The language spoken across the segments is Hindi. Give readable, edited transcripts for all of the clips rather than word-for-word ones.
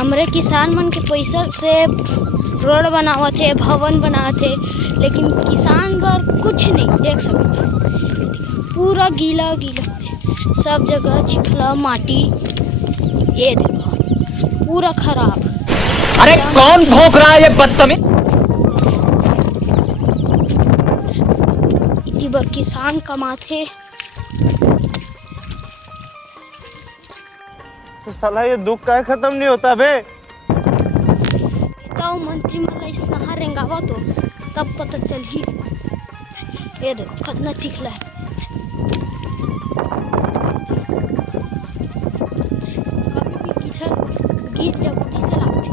हमरे किसान मन के पैसा से रोड बनावत थे, भवन बनावत थे, लेकिन किसान बर कुछ नहीं देख सकते। पूरा गीला गीला सब जगह चिखला माटी, ये देखो पूरा खराब। अरे कौन भौंक रहा है ये बदतमीज? इतनी बार किसान कमाते। तो साला ये दुख का खत्म नहीं होता बे। नेता मंत्री मला इसना रेंगावा तो तब पता चली। ये देखो कितना चिखला है। कभी भी किसान गीत जब किसान आते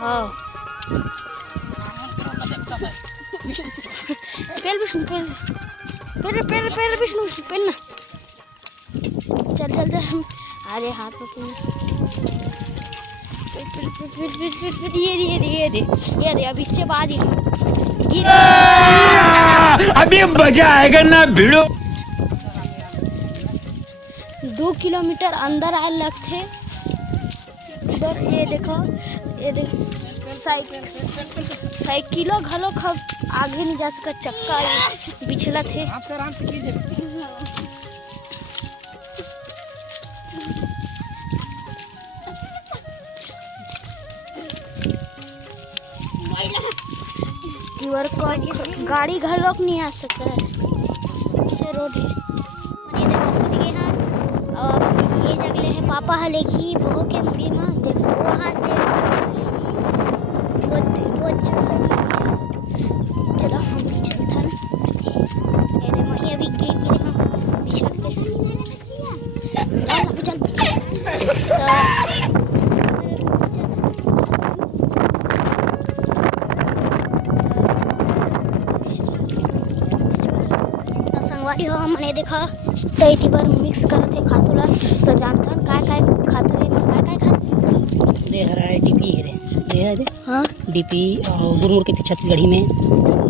हाँ पेल विष्णु पेल विष्णु पेल ना चल चल चल। अरे हाथ में ये दे अभी इससे बाद ही अभी मजा आएगा ना भिड़ो। 2 किलोमीटर अंदर आए लगते। इधर ये देखो साइकिलो घलो आगे नहीं जा सका, चक्का बिछला थे। आराम से कीजिए। गाड़ी घलोक नहीं आ सका से रोड है। पहुंच गए हैं और ये जगले है पापा हलेगी बहू के मुड़ी में देखो वो हाथ वो अच्छा सा चलो हम भी चलता ये दे वहीं अभी गिरे हम बिछड़ के चल अभी चल तो संगवारी हो हमने देखा तो इतनी बार मिक्स करते खातुला तो जानता काय काय खाते हैं काय काय खाते दे रहा है डीपी है दे हाँ डीपी और गुरमुड़ के थे छत्तीसगढ़ी में।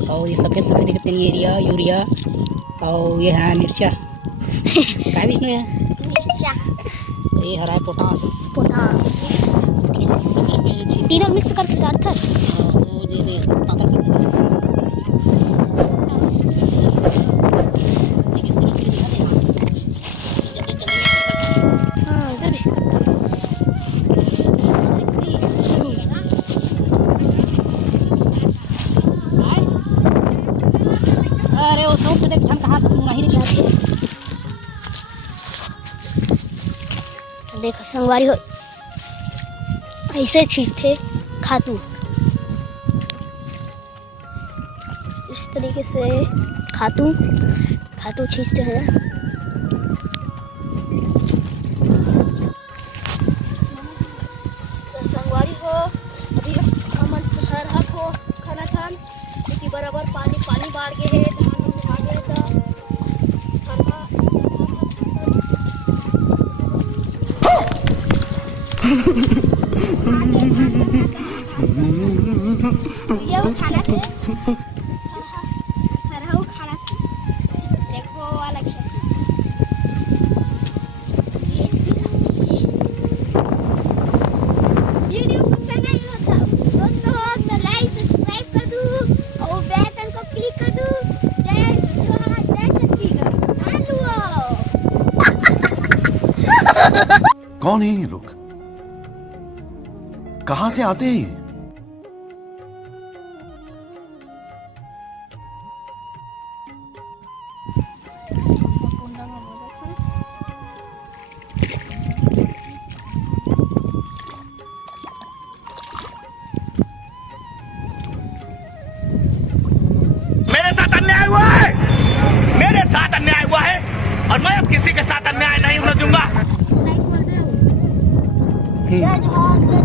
और ये सफ़ेद सफ़ेद दिखते हैं यूरिया यूरिया और ये है मिर्चा काय विष्णु है मिर्चा ये हरा है पोटास पोटास तीनों मिक्स करके डालता है। तो ये पागल अरे वो सब देख छन कहां नहीं जाते। देखो संगवारी हो ऐसे चीज थे खातू इस तरीके से खातू छींचते हैं। तो संगवारी हो अभी हम हर हक हो खाना खान क्योंकि बराबर पानी पानी बाढ़ गए है धान आ गया था ये वो खाना थे हराऊ खाना थे देखो वाला वीडियो पसंद आई हो तो दोस्तों तो लाइक सब्सक्राइब कर दो और बेल आइकन को क्लिक कर दो। जय जोहार जय छत्तीसगढ़ हेलो। कौन है ये लोग? कहां से आते हैं? मेरे साथ अन्याय हुआ है, मेरे साथ अन्याय हुआ है और मैं अब किसी के साथ अन्याय नहीं होने दूंगा। जय जोहार जय